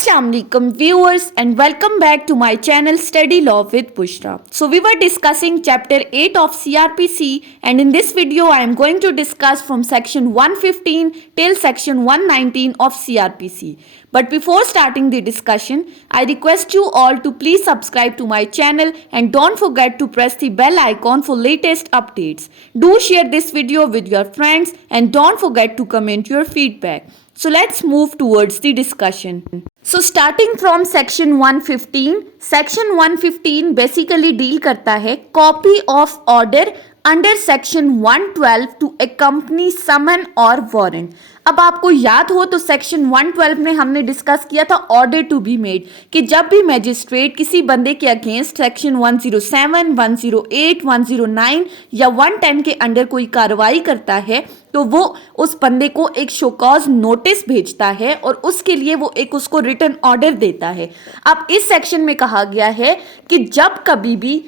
Assalamualaikum viewers and welcome back to my channel Study Law with Bushra. So we were discussing chapter 8 of CRPC and in this video I am going to discuss from section 115 till section 119 of CRPC. But before starting the discussion, I request you all to please subscribe to my channel and don't forget to press the bell icon for latest updates. Do share this video with your friends and don't forget to comment your feedback. So let's move towards the discussion. So starting from section 115 basically deal करता है copy of order under section 112 to accompany summon और warrant. अब आपको याद हो तो section 112 में हमने डिस्कस किया था ऑर्डर टू बी मेड कि जब भी मैजिस्ट्रेट किसी बंदे के अगेंस्ट सेक्शन 107, 108, 109 या 110 के अंडर कोई कार्रवाई करता है तो वो उस बंदे को एक शोकॉज नोटिस भेजता है और उसके लिए वो एक उसको रिटन ऑर्डर देता है. अब इस सेक्शन में कहा गया है कि जब कभी भी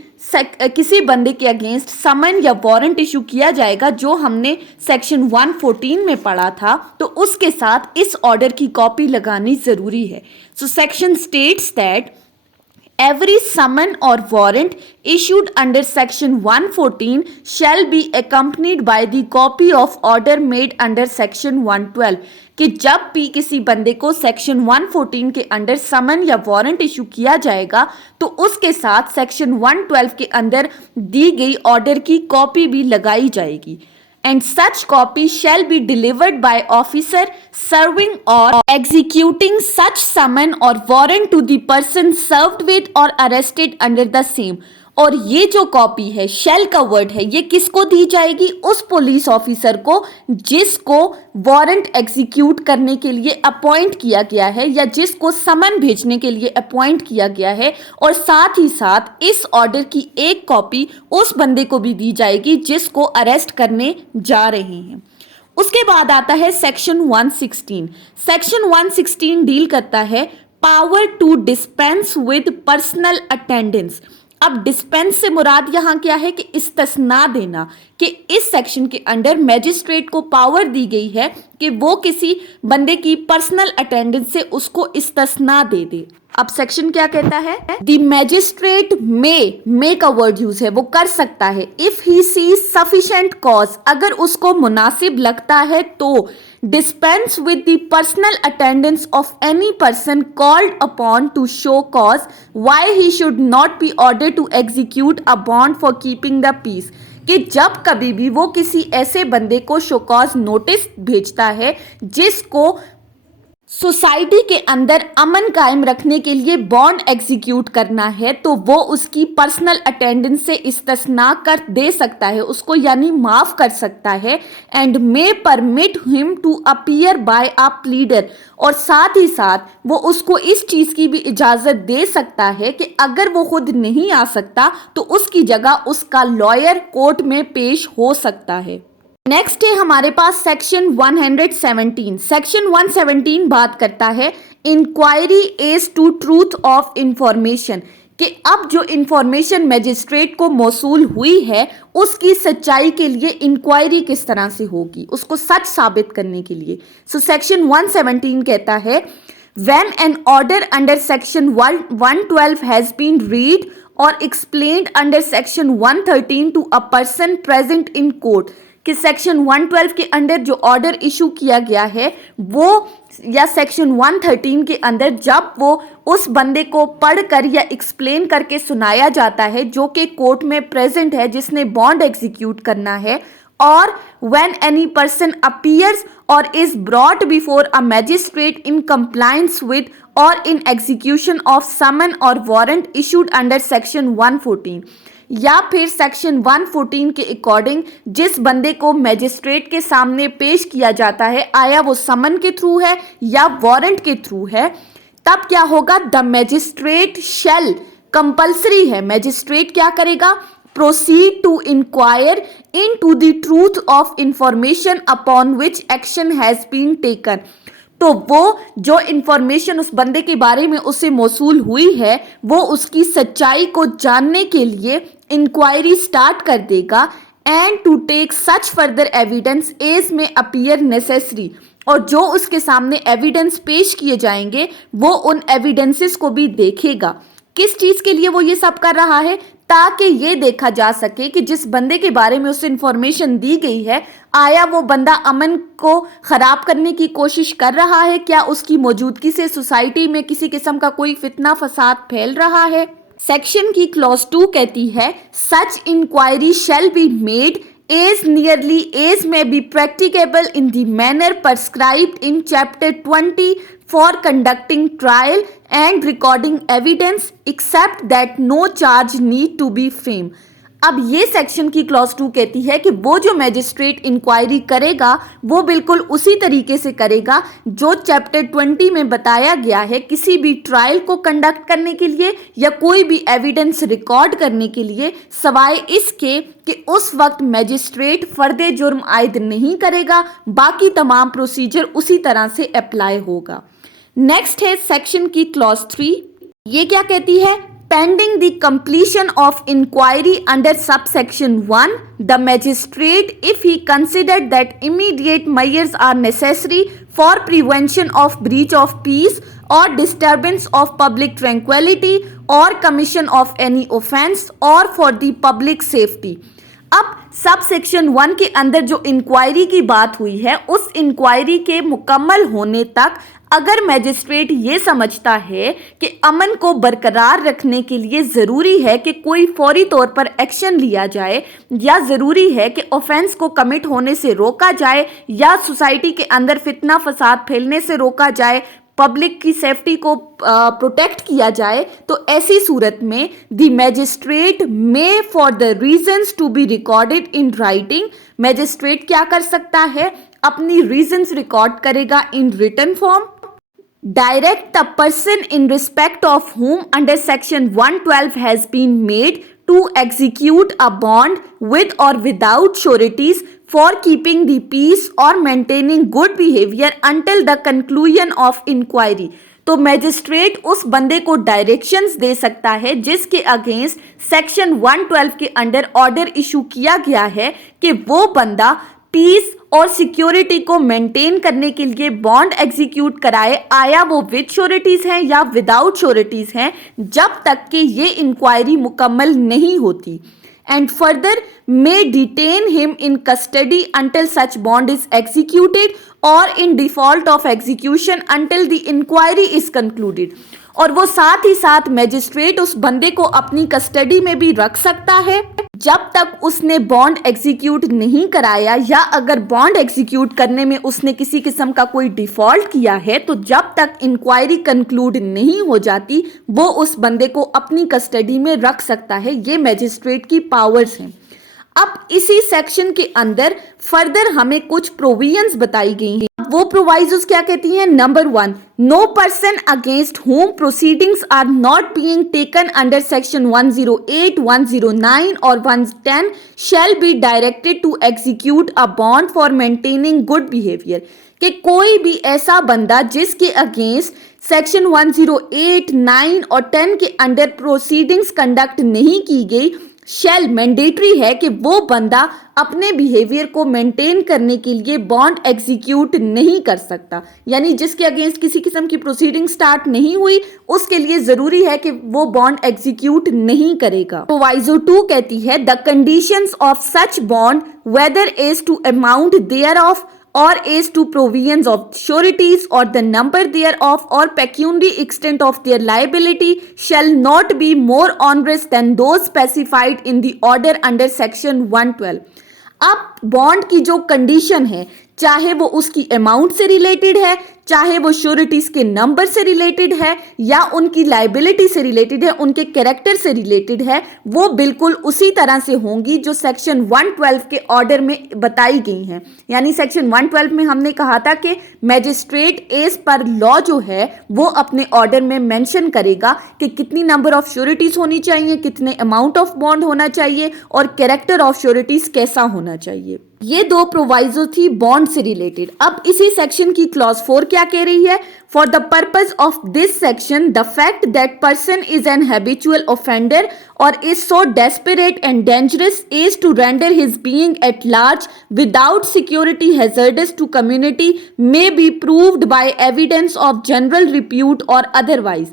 किसी बंदे के अगेंस्ट समन या वारंट इशू किया जाएगा जो हमने सेक्शन 114 में पढ़ा था तो उसके साथ इस ऑर्डर की कॉपी लगानी जरूरी है. So section states that every summon or warrant issued under section 114 shall be accompanied by the copy of order made under section 112 कि जब भी किसी बंदे को सेक्शन 114 के अंडर समन या वारंट इशू किया जाएगा तो उसके साथ सेक्शन 112 के अंदर दी गई ऑर्डर की कॉपी भी लगाई जाएगी. And such copy shall be delivered by officer serving or executing such summon or warrant to the person served with or arrested under the same. और ये जो कॉपी है शेल का वर्ड है ये किसको दी जाएगी? उस पुलिस ऑफिसर को जिसको वारंट एग्जीक्यूट करने के लिए अपॉइंट किया गया है या जिसको समन भेजने के लिए अपॉइंट किया गया है. और साथ ही साथ इस ऑर्डर की एक कॉपी उस बंदे को भी दी जाएगी जिसको अरेस्ट करने जा रहे हैं. उसके बाद आता है सेक्शन 116. सेक्शन 116 डील करता है power to dispense with personal attendance. अब डिस्पेंस से मुराद यहाँ क्या है कि इस्तिस्ना देना कि इस सेक्शन के अंडर मैजिस्ट्रेट को पावर दी गई है कि वो किसी बंदे की पर्सनल अटेंडेंस से उसको इस्तिस्ना दे दे. अब सेक्शन क्या कहता है? द मैजिस्ट्रेट मे का वर्ड यूज है वो कर सकता है if he see sufficient cause अगर उसको मुनासिब लगता है तो dispense with the personal attendance of any person called upon to show cause why he should not be ordered to execute a bond for keeping the peace. कि जब कभी भी वो किसी ऐसे बंदे को शोकॉज नोटिस भेजता है जिसको सोसाइटी के अंदर अमन कायम रखने के लिए बॉन्ड एग्जीक्यूट करना है तो वो उसकी पर्सनल अटेंडेंस से इस्तिस्ना कर दे सकता है उसको यानी माफ कर सकता है. And may permit him to appear by a pleader और साथ ही साथ वो उसको इस चीज़ की भी इजाज़त दे सकता है कि अगर वो खुद नहीं आ सकता तो उसकी जगह उसका लॉयर कोर्ट में पेश हो सकता है. नेक्स्ट है हमारे पास सेक्शन 117. सेक्शन 117 बात करता है inquiry as to truth of information कि अब जो इंफॉर्मेशन मैजिस्ट्रेट को मौसूल हुई है उसकी सच्चाई के लिए इंक्वायरी किस तरह से होगी उसको सच साबित करने के लिए. सो सेक्शन 117 कहता है when an order under section 112 has been read or explained under section 113 to a person present in court कि सेक्शन 112 के अंदर जो ऑर्डर इशू किया गया है वो या सेक्शन 113 के अंदर जब वो उस बंदे को पढ़कर या एक्सप्लेन करके सुनाया जाता है जो कि कोर्ट में प्रेजेंट है जिसने बॉन्ड एग्जीक्यूट करना है और when any person appears or is brought before a magistrate in compliance with or in execution of summon or warrant issued under section 114 या फिर सेक्शन 114 के अकॉर्डिंग जिस बंदे को मैजिस्ट्रेट के सामने पेश किया जाता है आया वो समन के थ्रू है या वारंट के थ्रू है तब क्या होगा? द मैजिस्ट्रेट शैल कंपल्सरी है मैजिस्ट्रेट क्या करेगा? Proceed to inquire into the truth of information upon which action has been taken. तो वो जो इंफॉर्मेशन उस बंदे के बारे में उसे मौसूल हुई है वो उसकी सच्चाई को जानने के लिए इंक्वायरी स्टार्ट कर देगा and to take such further evidence as may appear necessary और जो उसके सामने एविडेंस पेश किए जाएंगे वो उन एविडेंसेस को भी देखेगा। किस चीज के लिए वो ये सब कर रहा है? ताकि ये देखा जा सके कि जिस बंदे के बारे में उसे इंफॉर्मेशन दी गई है, आया वो बंदा अमन को खराब करने की कोशिश कर रहा है, क्या उसकी मौजूदगी से सोसाइटी में किसी किस्म का कोई फितना फसाद फैल रहा है। सेक्शन की क्लॉज 2 कहती है such inquiry shall be made as nearly as may be practicable in the manner prescribed in chapter 20 for conducting trial and recording evidence except that no charge need to be framed। अब ये section की clause 2 कहती है कि वो जो magistrate inquiry करेगा वो बिल्कुल उसी तरीके से करेगा जो चैप्टर 20 में बताया गया है, किसी भी ट्रायल को कंडक्ट करने के लिए या कोई भी एविडेंस रिकॉर्ड करने के लिए, सवाए इसके कि उस वक्त मैजिस्ट्रेट फर्दे जुर्म आयद नहीं करेगा, बाकी तमाम प्रोसीजर उसी तरह से अप्लाई होगा। नेक्स्ट है सेक्शन की क्लॉज 3। ये क्या कहती है? Pending the completion of inquiry under subsection 1, the magistrate, if he considered that immediate measures are necessary for prevention of breach of peace or disturbance of public tranquility or commission of any offence or for the public safety। अब sub section 1 के अंदर जो inquiry की बात हुई है, उस inquiry के मुकम्मल होने तक अगर मैजिस्ट्रेट ये समझता है कि अमन को बरकरार रखने के लिए ज़रूरी है कि कोई फौरी तौर पर एक्शन लिया जाए, या ज़रूरी है कि ऑफेंस को कमिट होने से रोका जाए, या सोसाइटी के अंदर फितना फसाद फैलने से रोका जाए, पब्लिक की सेफ्टी को प्रोटेक्ट किया जाए, तो ऐसी सूरत में the magistrate may for the reasons to be recorded in writing, magistrate क्या कर सकता है? अपनी रीजंस रिकॉर्ड करेगा in written form. Direct the person in respect of whom under section 112 has been made to execute a bond with or without sureties for keeping the peace or maintaining good behavior until the conclusion of inquiry। तो magistrate उस बंदे को directions दे सकता है जिसके against section 112 के under order issue किया गया है कि वो बंदा पीस और सिक्योरिटी को मेंटेन करने के लिए बॉन्ड एग्जीक्यूट कराए, आया वो विद श्योरिटीज हैं या विदाउट श्योरिटीज हैं, जब तक कि ये इंक्वायरी मुकम्मल नहीं होती। And further may detain him in custody until such bond is executed और in default of execution until the inquiry is concluded. और वो साथ ही साथ मैजिस्ट्रेट उस बंदे को अपनी कस्टडी में भी रख सकता है जब तक उसने बॉन्ड एग्जीक्यूट नहीं कराया, या अगर बॉन्ड एग्जीक्यूट करने में उसने किसी किस्म का कोई डिफॉल्ट किया है तो जब तक इंक्वायरी कंक्लूड नहीं हो जाती वो उस बंदे को अपनी कस्टडी में रख सकता है। ये मैजिस्ट्रेट की पावर्स हैं। अब इसी सेक्शन के अंदर फर्दर हमें कुछ प्रोविजंस बताई गई हैं। वो प्रोवाइजोस क्या कहती हैं? Number 1, no person against whom proceedings are not being taken under section 108, 109 और 110 shall be directed to execute a bond for maintaining good behaviour. कि कोई भी ऐसा बंदा जिसके अगेंस्ट सेक्शन 108, 9 और 10 के अंडर प्रोसीडिंग्स कंडक्ट नहीं की गई, शेल मैंडेटरी है कि वो बंदा अपने बिहेवियर को मेंटेन करने के लिए बॉन्ड एग्जीक्यूट नहीं कर सकता। यानी जिसके अगेंस्ट किसी किस्म की प्रोसीडिंग स्टार्ट नहीं हुई उसके लिए जरूरी है कि वो बॉन्ड एग्जीक्यूट नहीं करेगा। प्रोवाइजो 2 कहती है the conditions of such bond whether is to amount thereof or as to provisions of sureties or the number thereof or pecuniary extent of their liability shall not be more onerous than those specified in the order under section 112। अब bond की जो condition है, चाहे वो उसकी amount से related है, चाहे वो श्योरिटीज के नंबर से रिलेटेड है, या उनकी लाइबिलिटी से रिलेटेड है, उनके कैरेक्टर से रिलेटेड है, वो बिल्कुल उसी तरह से होंगी जो सेक्शन 112 के ऑर्डर में बताई गई हैं। यानी सेक्शन 112 में हमने कहा था कि मैजिस्ट्रेट एज पर लॉ जो है वो अपने ऑर्डर में मेंशन करेगा कि कितनी नंबर ऑफ श्योरिटीज होनी चाहिए, कितने अमाउंट ऑफ बॉन्ड होना चाहिए और कैरेक्टर ऑफ श्योरिटीज कैसा होना चाहिए। ये दो प्रोवाइजो थी बॉन्ड से रिलेटेड। अब इसी सेक्शन की क्लॉज 4 क्या कह रही है? For the purpose of this section the fact that person is an habitual offender और is so desperate and dangerous is to render his being at large without security hazardous to community may be proved by evidence of general repute और otherwise.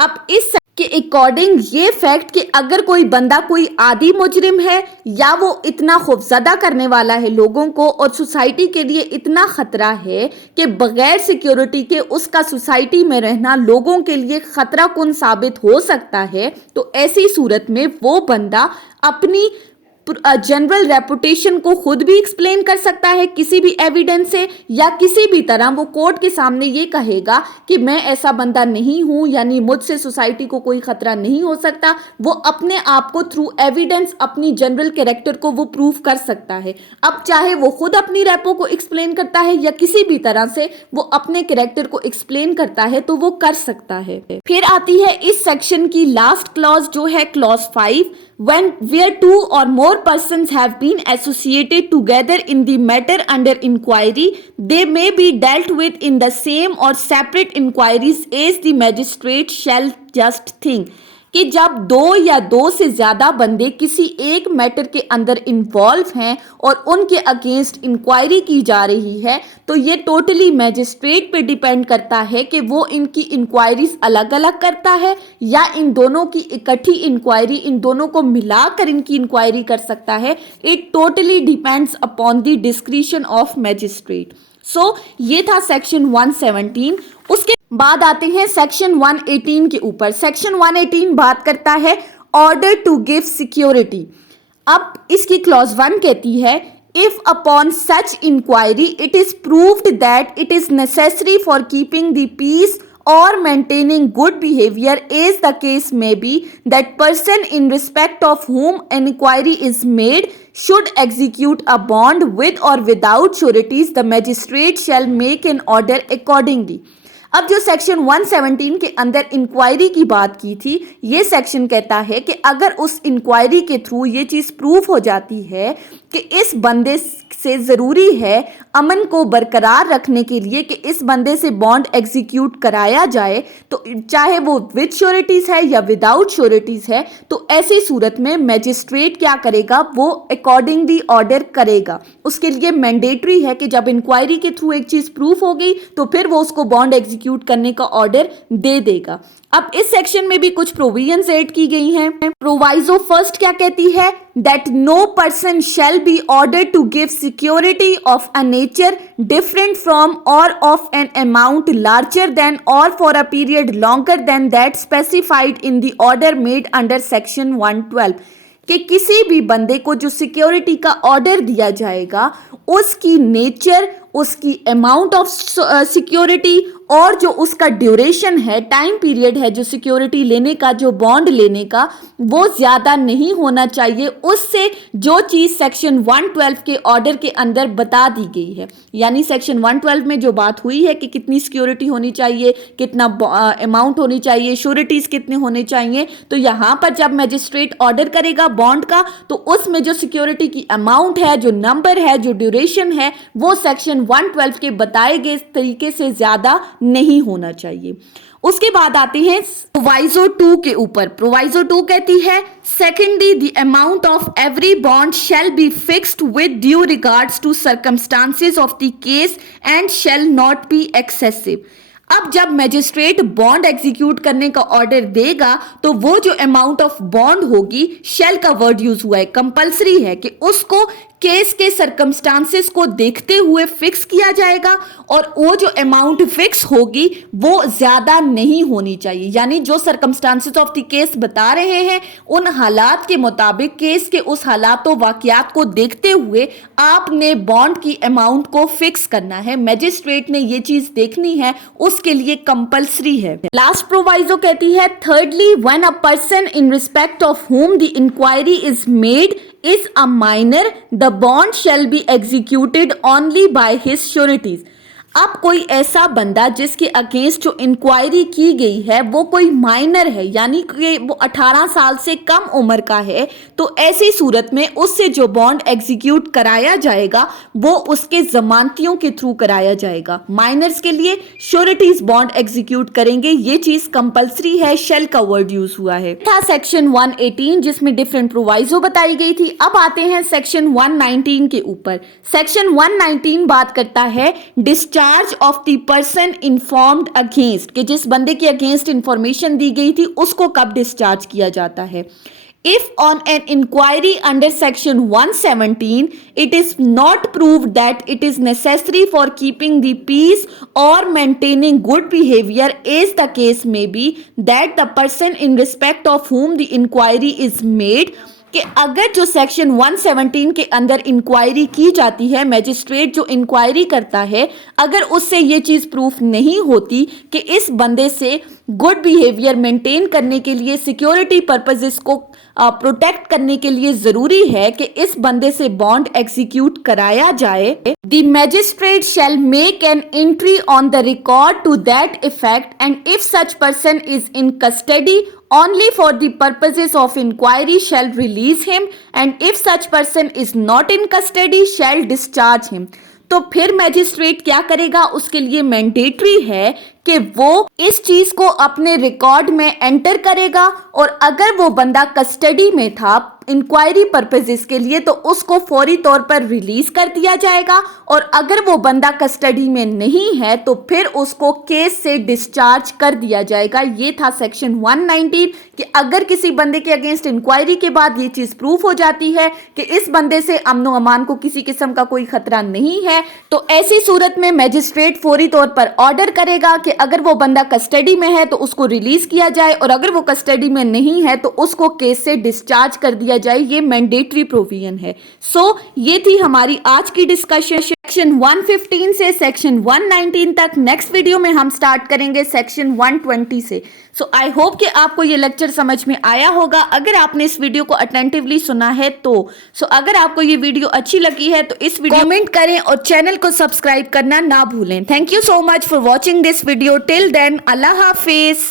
अब इस के according ये fact कि अगर कोई बंदा कोई आदी मुजरिम है या वो इतना खौफजदा करने वाला है लोगों को और सोसाइटी के लिए इतना खतरा है कि बगैर सिक्योरिटी के उसका सोसाइटी में रहना लोगों के लिए खतरा कुन साबित हो सकता है, तो ऐसी सूरत में वो बंदा अपनी जनरल रेपुटेशन को खुद भी एक्सप्लेन कर सकता है किसी भी एविडेंस से, या किसी भी तरह वो कोर्ट के सामने ये कहेगा कि मैं ऐसा बंदा नहीं हूं, यानी मुझसे सोसाइटी को कोई खतरा नहीं हो सकता। वो अपने आप को थ्रू एविडेंस अपनी जनरल कैरेक्टर को वो प्रूव कर सकता है। अब चाहे वो खुद अपनी रेपो को एक्सप्लेन करता है या किसी भी तरह से वो अपने कैरेक्टर को एक्सप्लेन करता है तो वो कर सकता है। फिर आती है इस सेक्शन की लास्ट क्लॉज जो है clause 5, when where two or more persons have been associated together in the matter under inquiry, they may be dealt with in the same or separate inquiries as the magistrate shall just think। कि जब दो या दो से ज्यादा बंदे किसी एक मैटर के अंदर इन्वॉल्व हैं और उनके अगेंस्ट इंक्वायरी की जा रही है, तो ये टोटली मैजिस्ट्रेट पे डिपेंड करता है कि वो इनकी इंक्वायरीज अलग अलग करता है या इन दोनों की इकट्ठी इंक्वायरी, इन दोनों को मिलाकर इनकी इंक्वायरी कर सकता है। It totally depends upon the discretion of magistrate. So ये था सेक्शन 117। उसके बाद आते हैं सेक्शन 118 के ऊपर। सेक्शन 118 बात करता है ऑर्डर टू गिव सिक्योरिटी। अब इसकी क्लॉज 1 कहती है if upon such inquiry it is proved that it is necessary for keeping the peace or maintaining good behavior as the case may be, that person in respect of whom an inquiry is made should execute a bond with or without sureties, the magistrate shall make an order accordingly। अब जो section 117 के अंदर inquiry की बात की थी, ये section कहता है कि अगर उस इंक्वायरी के थ्रू ये चीज़ प्रूफ हो जाती है कि इस बंदे से ज़रूरी है अमन को बरकरार रखने के लिए कि इस बंदे से बॉन्ड एग्जीक्यूट कराया जाए, तो चाहे वो विद श्योरिटीज़ है या विदाउट श्योरिटीज़ है, तो ऐसी सूरत में मैजिस्ट्रेट क्या करेगा, वो अकॉर्डिंगली ऑर्डर करेगा। उसके लिए मैंडेटरी है कि जब इंक्वायरी के थ्रू एक चीज़ प्रूफ हो गई तो फिर वो उसको बॉन्ड एग्जीक्यूट करने का ऑर्डर दे देगा। अब इस सेक्शन में भी कुछ प्रोविजंस ऐड की गई हैं। प्रोवाइजो फर्स्ट क्या कहती है, that no person shall be order to give security of a nature different from और of an amount larger than और for a period longer than that specified in the order made under section 112। कि किसी भी बंदे को जो security का order दिया जाएगा उसकी नेचर, उसकी अमाउंट ऑफ सिक्योरिटी और जो उसका ड्यूरेशन है, टाइम पीरियड है जो सिक्योरिटी लेने का, जो बॉन्ड लेने का, वो ज़्यादा नहीं होना चाहिए उससे जो चीज़ सेक्शन 112 के ऑर्डर के अंदर बता दी गई है। यानी सेक्शन 112 में जो बात हुई है कि कितनी सिक्योरिटी होनी चाहिए, कितना अमाउंट होनी चाहिए, श्योरिटीज़ कितने होने चाहिए, तो यहाँ पर जब मैजिस्ट्रेट ऑर्डर करेगा बॉन्ड का तो उसमें जो सिक्योरिटी की अमाउंट है, जो नंबर है, जो ड्यूरेशन है, वो सेक्शन 112 के बताए गए तरीके से ज़्यादा नहीं होना चाहिए। उसके बाद आते हैं प्रोवाइजो 2 के ऊपर। प्रोवाइजो 2 कहती है secondly the amount of every bond shall be fixed with due regards to circumstances of the case and shall not be excessive. अब जब मैजिस्ट्रेट बॉन्ड एग्जीक्यूट करने का ऑर्डर देगा तो वो जो अमाउंट ऑफ बॉन्ड होगी, शेल का वर्ड यूज हुआ है, कंपल्सरी है कि उसको केस के सर्कमस्टांसेस को देखते हुए फिक्स किया जाएगा और वो जो अमाउंट फिक्स होगी वो ज्यादा नहीं होनी चाहिए। यानी जो सर्कमस्टांसेस ऑफ द केस बता रहे हैं उन हालात के मुताबिक, केस के उस हालात व वाकयात को देखते हुए आपने बॉन्ड की अमाउंट को फिक्स करना है। मैजिस्ट्रेट ने ये चीज देखनी है, उसके लिए कंपल्सरी है। लास्ट प्रोवाइजो कहती है thirdly when a person in respect of whom the inquiry is made is a minor, the bond shall be executed only by his sureties। अब कोई ऐसा बंदा जिसके अगेंस्ट जो इंक्वायरी की गई है वो कोई माइनर है, यानी कि वो 18 साल से कम उम्र का है, तो ऐसी सूरत में उससे जो बॉन्ड एग्जीक्यूट कराया जाएगा वो उसके जमानतियों के थ्रू कराया जाएगा। माइनर्स के लिए श्योरिटीज बॉन्ड एग्जीक्यूट करेंगे, ये चीज कंपलसरी है, शेल का वर्ड यूज हुआ है। था सेक्शन 118 जिसमें डिफरेंट प्रोवाइजो बताई गई थी। अब आते हैं सेक्शन 119 के ऊपर। सेक्शन 119 बात करता है discharge of the person informed against, कि जिस बंदे के अगेंस्ट इंफॉर्मेशन दी गई थी उसको कब डिस्चार्ज किया जाता है। If on an inquiry under section 117 it is not proved that it is necessary for keeping the peace or maintaining good behavior, as the case may be, that the person in respect of whom the inquiry is made, कि अगर जो section 117 के अंदर inquiry की जाती है, magistrate जो inquiry करता है, अगर उससे ये चीज़ प्रूफ नहीं होती कि इस बंदे से गुड बिहेवियर मेंटेन करने के लिए, सिक्योरिटी पर्पसेस को प्रोटेक्ट करने के लिए ज़रूरी है कि इस बंदे से बॉन्ड एग्जीक्यूट कराया जाए, the magistrate shall make an entry on the record to that effect, and if such person is in custody only for the purposes of inquiry shall release him, and if such person is not in custody shall discharge him। तो फिर magistrate क्या करेगा, उसके लिए mandatory है कि वो इस चीज को अपने रिकॉर्ड में एंटर करेगा, और अगर वो बंदा कस्टडी में था इंक्वायरी पर्पसेस के लिए तो उसको फौरी तौर पर रिलीज कर दिया जाएगा, और अगर वो बंदा कस्टडी में नहीं है तो फिर उसको केस से डिस्चार्ज कर दिया जाएगा। ये था सेक्शन 119 कि अगर किसी बंदे के अगेंस्ट इंक्वायरी के बाद ये चीज प्रूफ हो जाती है कि इस बंदे से अमनो अमान को किसी किस्म का कोई खतरा नहीं है, तो ऐसी सूरत में मैजिस्ट्रेट फौरी तौर पर ऑर्डर करेगा कि अगर वो बंदा कस्टडी में है तो उसको रिलीज किया जाए, और अगर वो कस्टडी में नहीं है तो उसको केस से डिस्चार्ज कर दिया जाए। ये मैंडेटरी प्रोविजन है। सो ये थी हमारी आज की डिस्कशन सेक्शन 115 से सेक्शन 119 तक। नेक्स्ट वीडियो में हम स्टार्ट करेंगे सेक्शन 120 से। सो आई होप कि आपको ये लेक्चर समझ में आया होगा। अगर आपने इस वीडियो को अटेंटिवली सुना है तो अगर आपको ये वीडियो अच्छी लगी है तो इस वीडियो कमेंट करें और चैनल को सब्सक्राइब करना ना भूलें। Thank you so much for watching this video. Till then, अल्लाह हाफिज।